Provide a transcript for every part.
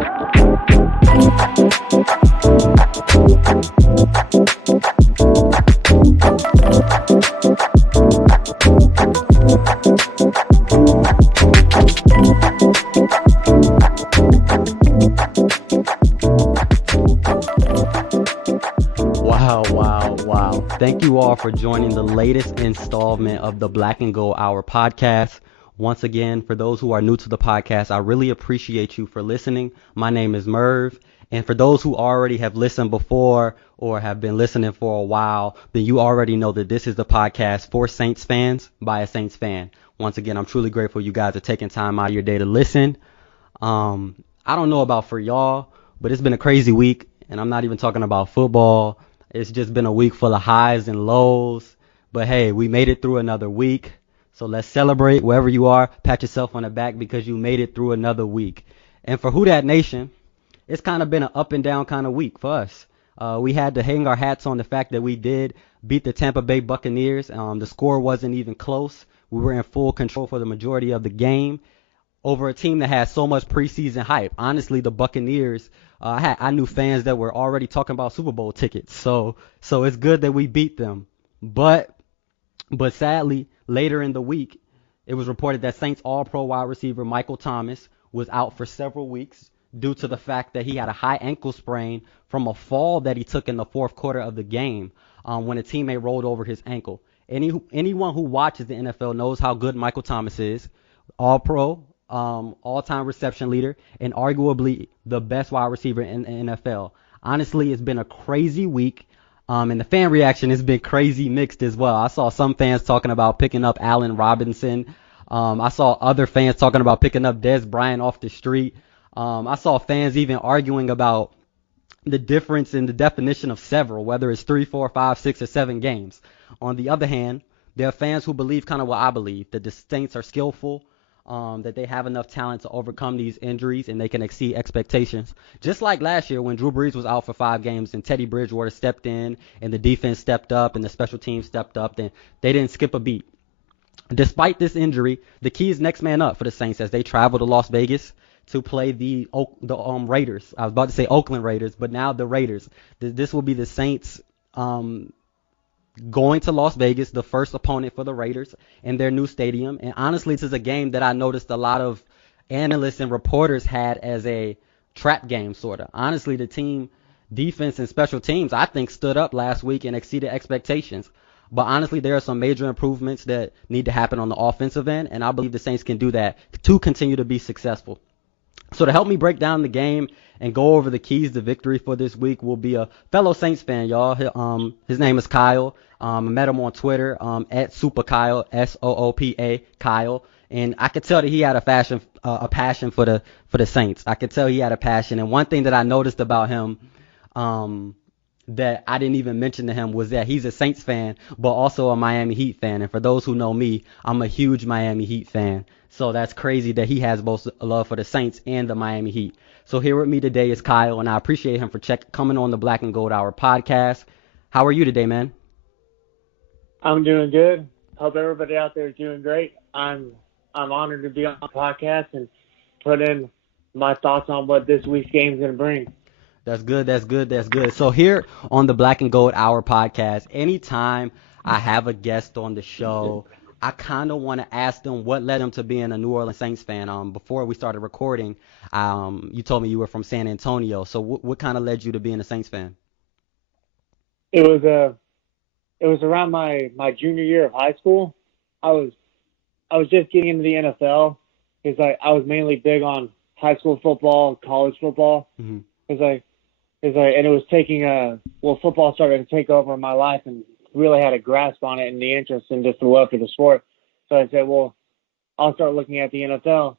Wow. Thank you all for joining the latest installment of the Black and Gold Hour podcast. Once again, for those who are new to the podcast, I really appreciate you for listening. My name is Merv. And for those who already have listened before or have been listening for a while, then you already know that this is the podcast for Saints fans by a Saints fan. Once again, I'm truly grateful you guys are taking time out of your day to listen. I don't know about for y'all, but it's been a crazy week, and I'm not even talking about football. It's just been a week full of highs and lows. But hey, we made it through another week. So let's celebrate wherever you are. Pat yourself on the back because you made it through another week. And for Who Dat Nation, it's kind of been an up and down kind of week for us. We had to hang our hats on the fact that we did beat the Tampa Bay Buccaneers. The score wasn't even close. We were in full control for the majority of the game over a team that had so much preseason hype. Honestly, the Buccaneers, I knew fans that were already talking about Super Bowl tickets. So it's good that we beat them. But sadly, later in the week, it was reported that Saints All-Pro wide receiver Michael Thomas was out for several weeks due to the fact that he had a high ankle sprain from a fall that he took in the fourth quarter of the game when a teammate rolled over his ankle. Anyone who watches the NFL knows how good Michael Thomas is. All-Pro, all-time reception leader, and arguably the best wide receiver in the NFL. Honestly, it's been a crazy week, and the fan reaction has been crazy mixed as well. I saw some fans talking about picking up Allen Robinson. I saw other fans talking about picking up Dez Bryant off the street. I saw fans even arguing about the difference in the definition of several, whether it's 3, 4, 5, 6, or 7 games. On the other hand, there are fans who believe kind of what I believe, that the Saints are skillful, that they have enough talent to overcome these injuries and they can exceed expectations. Just like last year when Drew Brees was out for 5 games and Teddy Bridgewater stepped in and the defense stepped up and the special team stepped up, then they didn't skip a beat. Despite this injury, the key is next man up for the Saints as they travel to Las Vegas to play the Raiders. I was about to say Oakland Raiders, but now the Raiders. This will be the Saints going to Las Vegas, the first opponent for the Raiders in their new stadium. And honestly, this is a game that I noticed a lot of analysts and reporters had as a trap game, sort of. Honestly, the team defense and special teams, I think, stood up last week and exceeded expectations. But honestly, there are some major improvements that need to happen on the offensive end, and I believe the Saints can do that to continue to be successful. So to help me break down the game and go over the keys to victory for this week will be a fellow Saints fan, y'all. His name is Kyle. I met him on Twitter at SoopaKyle, SOOPA Kyle, and I could tell that he had a passion for the Saints. I could tell he had a passion, and one thing that I noticed about him that I didn't even mention to him was that he's a Saints fan, but also a Miami Heat fan. And for those who know me, I'm a huge Miami Heat fan. So that's crazy that he has both a love for the Saints and the Miami Heat. So here with me today is Kyle, and I appreciate him for coming on the Black and Gold Hour podcast. How are you today, man? I'm doing good. Hope everybody out there is doing great. I'm honored to be on the podcast and put in my thoughts on what this week's game is going to bring. That's good. So here on the Black and Gold Hour podcast, anytime I have a guest on the show, I kind of want to ask them what led them to being a New Orleans Saints fan. Before we started recording, you told me you were from San Antonio. So what kind of led you to being a Saints fan? It was around my junior year of high school. I was just getting into the NFL because I was mainly big on high school football, college football. Mm-hmm. And it was football started to take over my life and really had a grasp on it and the interest and just the love for the sport. So I said, well, I'll start looking at the NFL.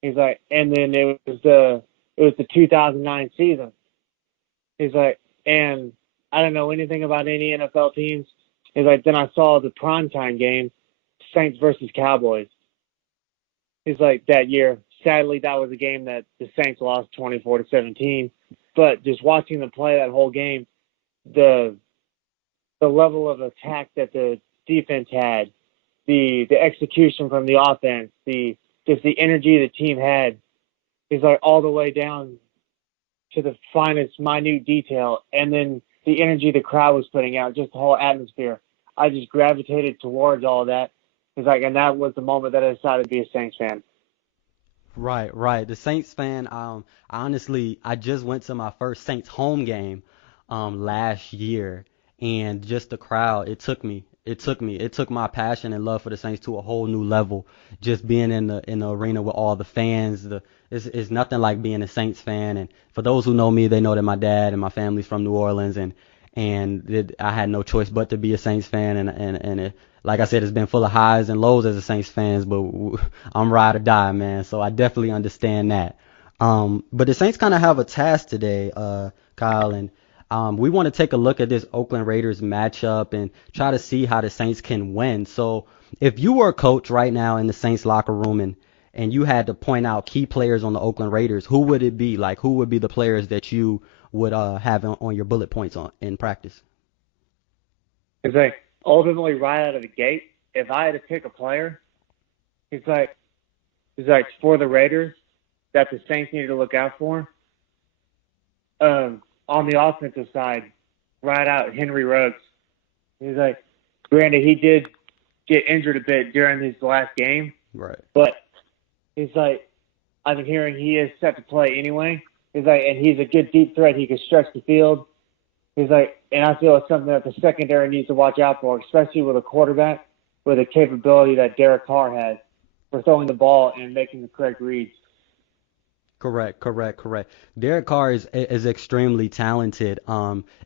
He's like, and then it was the 2009 season. He's like, and I don't know anything about any NFL teams. He's like, then I saw the primetime game, Saints versus Cowboys. He's like, that year, sadly, that was a game that the Saints lost 24-17. But just watching them play that whole game, the level of attack that the defense had, the execution from the offense, just the energy the team had, is like all the way down to the finest, minute detail, and then the energy the crowd was putting out, just the whole atmosphere. I just gravitated towards all of that. It's like, and that was the moment that I decided to be a Saints fan. Right, right. The Saints fan, honestly, I just went to my first Saints home game last year, and just the crowd, it took me. It took me. It took my passion and love for the Saints to a whole new level. Just being in the arena with all the fans, it's nothing like being a Saints fan. And for those who know me, they know that my dad and my family's from New Orleans, and I had no choice but to be a Saints fan. And it, like I said, it's been full of highs and lows as a Saints fans, but I'm ride or die, man. So I definitely understand that. But the Saints kind of have a task today, Kyle, and we want to take a look at this Oakland Raiders matchup and try to see how the Saints can win. So if you were a coach right now in the Saints locker room and you had to point out key players on the Oakland Raiders, who would it be? Like, who would be the players that you would have on your bullet points on in practice? It's like, ultimately, right out of the gate, if I had to pick a player, it's like, for the Raiders that the Saints need to look out for. On the offensive side, right out Henry Ruggs. He's like, granted, he did get injured a bit during his last game, Right. but he's like, I've been hearing he is set to play anyway. He's like, and he's a good deep threat. He can stretch the field. He's like, and I feel it's something that the secondary needs to watch out for, especially with a quarterback with the capability that Derek Carr has for throwing the ball and making the correct reads. Correct, correct, correct. Derek Carr is extremely talented.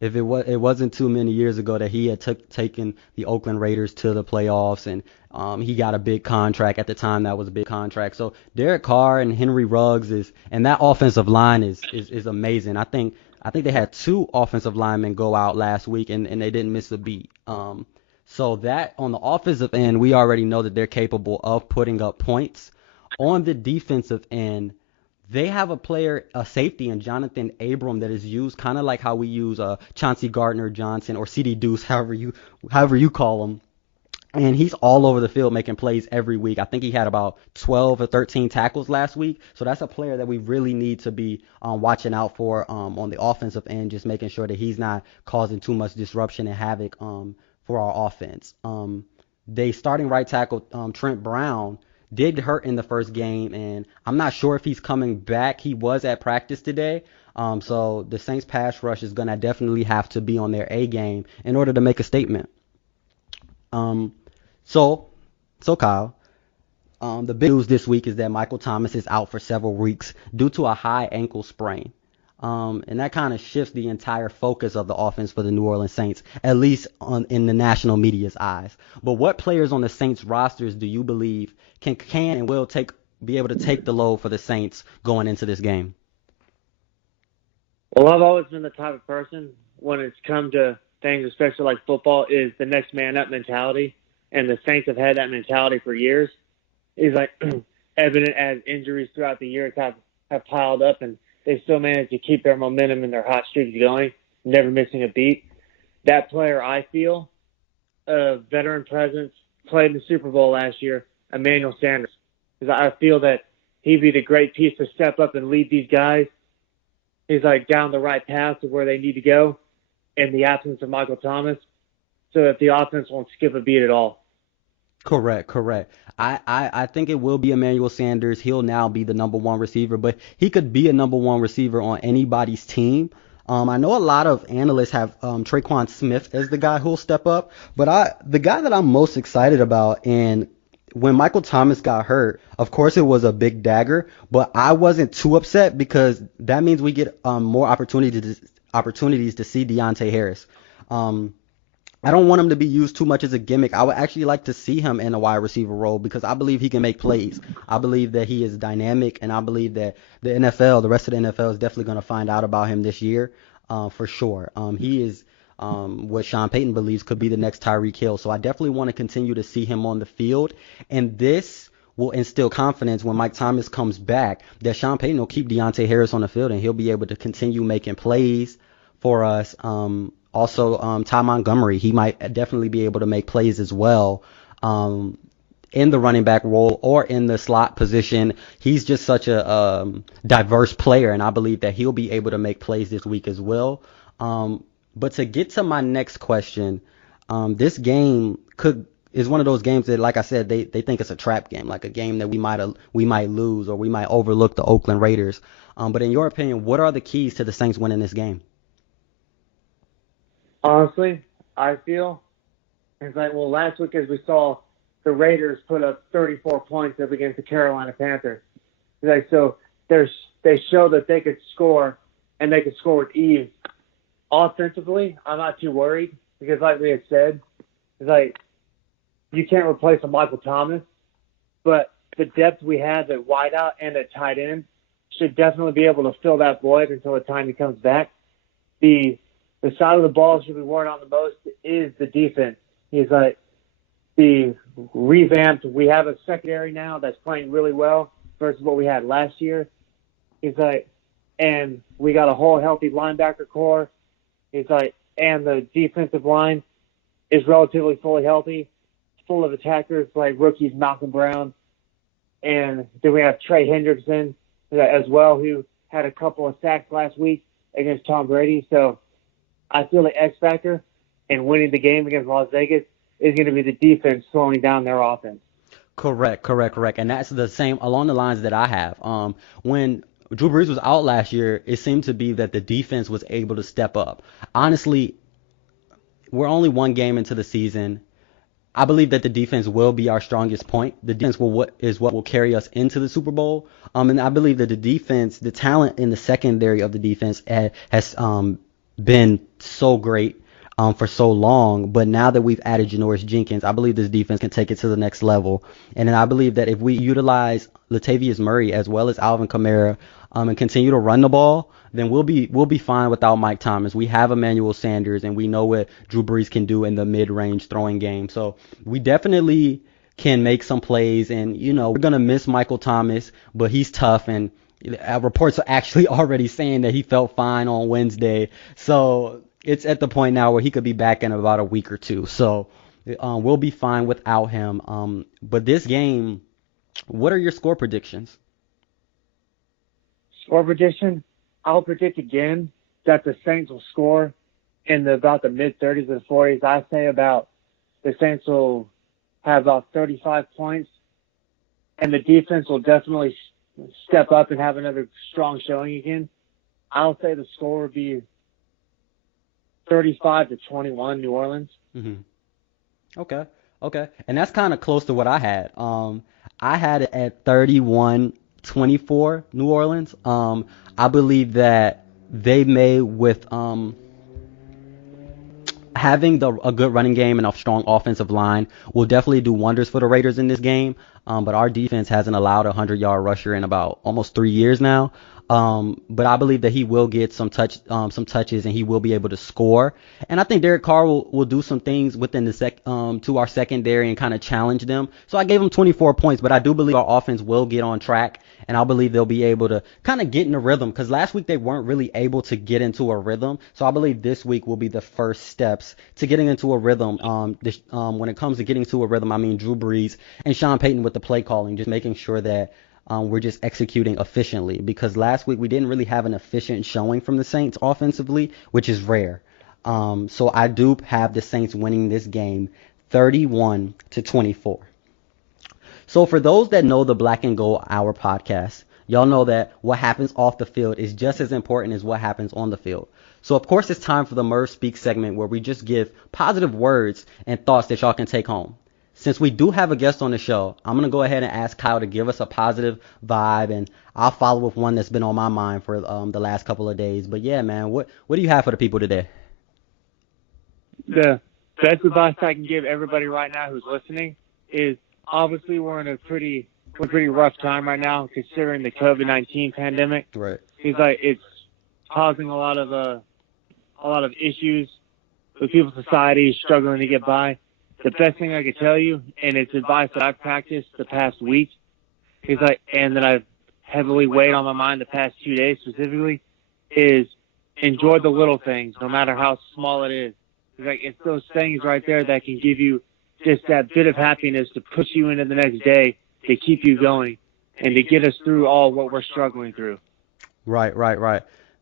If it wasn't too many years ago that he had taken the Oakland Raiders to the playoffs, and he got a big contract at the time. That was a big contract. So Derek Carr and Henry Ruggs and that offensive line is amazing. I think they had two offensive linemen go out last week, and they didn't miss a beat. So that on the offensive end, we already know that they're capable of putting up points. On the defensive end, they have a player, a safety in Jonathan Abram that is used kind of like how we use Chauncey Gardner-Johnson or CD Deuce, however you call him. And he's all over the field making plays every week. I think he had about 12 or 13 tackles last week. So that's a player that we really need to be watching out for on the offensive end, just making sure that he's not causing too much disruption and havoc for our offense. They starting right tackle Trent Brown did hurt in the first game, and I'm not sure if he's coming back. He was at practice today. So the Saints pass rush is going to definitely have to be on their A game in order to make a statement. Um, so, so Kyle, the big news this week is that Michael Thomas is out for several weeks due to a high ankle sprain. And that kind of shifts the entire focus of the offense for the New Orleans Saints, at least in the national media's eyes. But what players on the Saints rosters do you believe can and will be able to take the load for the Saints going into this game? Well, I've always been the type of person when it's come to things, especially like football, is the next man up mentality. And the Saints have had that mentality for years. It's like evident as injuries throughout the years have piled up, and they still managed to keep their momentum and their hot streak going, never missing a beat. That player, I feel, veteran presence, played in the Super Bowl last year, Emmanuel Sanders. Because I feel that he'd be the great piece to step up and lead these guys. He's like down the right path to where they need to go in the absence of Michael Thomas, so that the offense won't skip a beat at all. Correct, correct. I think it will be Emmanuel Sanders. He'll now be the number one receiver, but he could be a number one receiver on anybody's team. I know a lot of analysts have Traquan Smith as the guy who'll step up, but the guy that I'm most excited about, and when Michael Thomas got hurt, of course it was a big dagger, but I wasn't too upset because that means we get more opportunities to see Deontay Harris. I don't want him to be used too much as a gimmick. I would actually like to see him in a wide receiver role because I believe he can make plays. I believe that he is dynamic, and I believe that the rest of the NFL is definitely going to find out about him this year, for sure. He is what Sean Payton believes could be the next Tyreek Hill. So I definitely want to continue to see him on the field, and this will instill confidence when Mike Thomas comes back that Sean Payton will keep Deontay Harris on the field, and he'll be able to continue making plays for us. Also, Ty Montgomery, he might definitely be able to make plays as well. in the running back role or in the slot position. He's just such a diverse player, and I believe that he'll be able to make plays this week as well. But to get to my next question, this game is one of those games that, like I said, they think it's a trap game, like a game that we might lose or we might overlook the Oakland Raiders. But in your opinion, what are the keys to the Saints winning this game? Honestly, I feel it's like, well, last week as we saw the Raiders put up 34 points up against the Carolina Panthers. It's like, so they show that they could score and they could score with ease. Offensively, I'm not too worried because, like we had said, it's like you can't replace a Michael Thomas, but the depth we have at wideout and at tight end should definitely be able to fill that void until the time he comes back. The side of the ball should be worn on the most is the defense. He's like the revamped. We have a secondary now that's playing really well versus what we had last year. He's like, and we got a whole healthy linebacker core. He's like, and the defensive line is relatively fully healthy, full of attackers like rookies Malcolm Brown, and then we have Trey Hendrickson as well, who had a couple of sacks last week against Tom Brady. So I feel the X factor in winning the game against Las Vegas is going to be the defense slowing down their offense. Correct. And that's the same along the lines that I have. When Drew Brees was out last year, it seemed to be that the defense was able to step up. Honestly, we're only one game into the season. I believe that the defense will be our strongest point. The defense is what will carry us into the Super Bowl. And I believe that the defense, the talent in the secondary of the defense has been so great for so long. But now that we've added Janoris Jenkins, I believe this defense can take it to the next level. And then I believe that if we utilize Latavius Murray as well as Alvin Kamara and continue to run the ball, then we'll be fine without Mike Thomas. We have Emmanuel Sanders, and we know what Drew Brees can do in the mid-range throwing game. So we definitely can make some plays, and we're gonna miss Michael Thomas, but he's tough, and reports are actually already saying that he felt fine on Wednesday. So it's at the point now where he could be back in about a week or two. So we'll be fine without him. But this game, what are your score predictions? Score prediction, I'll predict again that the Saints will score in about the mid-30s and 40s. I say about the Saints will have about 35 points, and the defense will definitely step up and have another strong showing again. I'll say the score would be 35-21 New Orleans. Mm-hmm. Okay. And that's kind of close to what I had. I had it at 31-24 New Orleans. I believe that they may, with having a good running game and a strong offensive line, will definitely do wonders for the Raiders in this game. But our defense hasn't allowed a 100-yard rusher in about almost 3 years now. But I believe that he will get some touches, and he will be able to score. And I think Derek Carr will do some things within the to our secondary and kind of challenge them. So I gave him 24 points, but I do believe our offense will get on track, and I believe they'll be able to kind of get in a rhythm, because last week they weren't really able to get into a rhythm. So I believe this week will be the first steps to getting into a rhythm. When it comes to getting to a rhythm, I mean Drew Brees and Sean Payton with the play calling, just making sure that we're just executing efficiently, because last week we didn't really have an efficient showing from the Saints offensively, which is rare. So I do have the Saints winning this game 31-24. So for those that know the Black and Gold Hour podcast, y'all know that what happens off the field is just as important as what happens on the field. So of course it's time for the Merv Speak segment, where we just give positive words and thoughts that y'all can take home. Since we do have a guest on the show, I'm going to go ahead and ask Kyle to give us a positive vibe, and I'll follow with one that's been on my mind for the last couple of days. But yeah, man, what do you have for the people today? The best advice I can give everybody right now who's listening is, obviously we're in a pretty rough time right now, considering the COVID-19 pandemic. Right. It's causing a lot of issues with people's society struggling to get by. The best thing I could tell you, and it's advice that I've practiced the past week, and that I've heavily weighed on my mind the past 2 days specifically, is enjoy the little things, no matter how small it is. It's those things right there that can give you just that bit of happiness to push you into the next day, to keep you going, and to get us through all what we're struggling through. Right.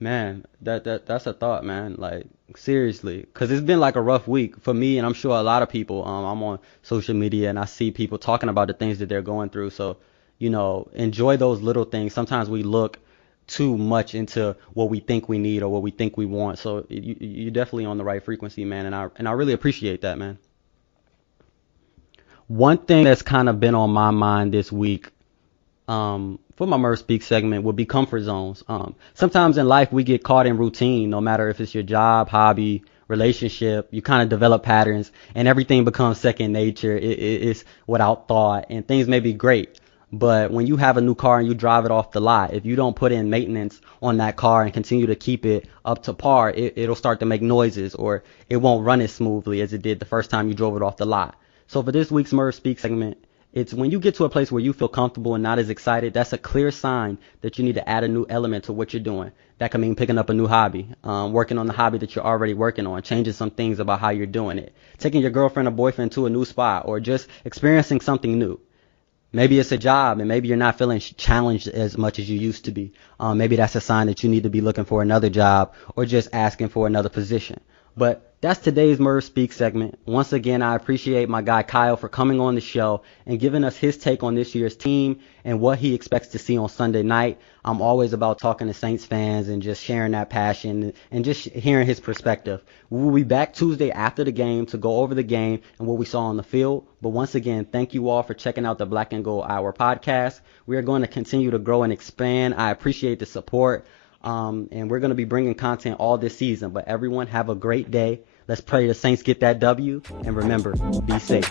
Man, that's a thought, man. Like seriously, because it's been like a rough week for me, and I'm sure a lot of people. I'm on social media and I see people talking about the things that they're going through. So, enjoy those little things. Sometimes we look too much into what we think we need or what we think we want. So you're definitely on the right frequency, man. And I really appreciate that, man. One thing that's kind of been on my mind this week, for my Murph Speak segment would be comfort zones. Sometimes in life we get caught in routine, no matter if it's your job, hobby, relationship. You kind of develop patterns, and everything becomes second nature. It's without thought, and things may be great. But when you have a new car and you drive it off the lot, if you don't put in maintenance on that car and continue to keep it up to par, it'll start to make noises, or it won't run as smoothly as it did the first time you drove it off the lot. So for this week's Murph Speak segment, it's when you get to a place where you feel comfortable and not as excited, that's a clear sign that you need to add a new element to what you're doing. That can mean picking up a new hobby, working on the hobby that you're already working on, changing some things about how you're doing it, taking your girlfriend or boyfriend to a new spot, or just experiencing something new. Maybe it's a job, and maybe you're not feeling challenged as much as you used to be. Maybe that's a sign that you need to be looking for another job or just asking for another position. But that's today's Murph Speak segment. Once again, I appreciate my guy Kyle for coming on the show and giving us his take on this year's team and what he expects to see on Sunday night. I'm always about talking to Saints fans and just sharing that passion and just hearing his perspective. We'll be back Tuesday after the game to go over the game and what we saw on the field. But once again, thank you all for checking out the Black and Gold Hour podcast. We are going to continue to grow and expand. I appreciate the support. And we're going to be bringing content all this season. But everyone, have a great day. Let's pray the Saints get that W. And remember, be safe.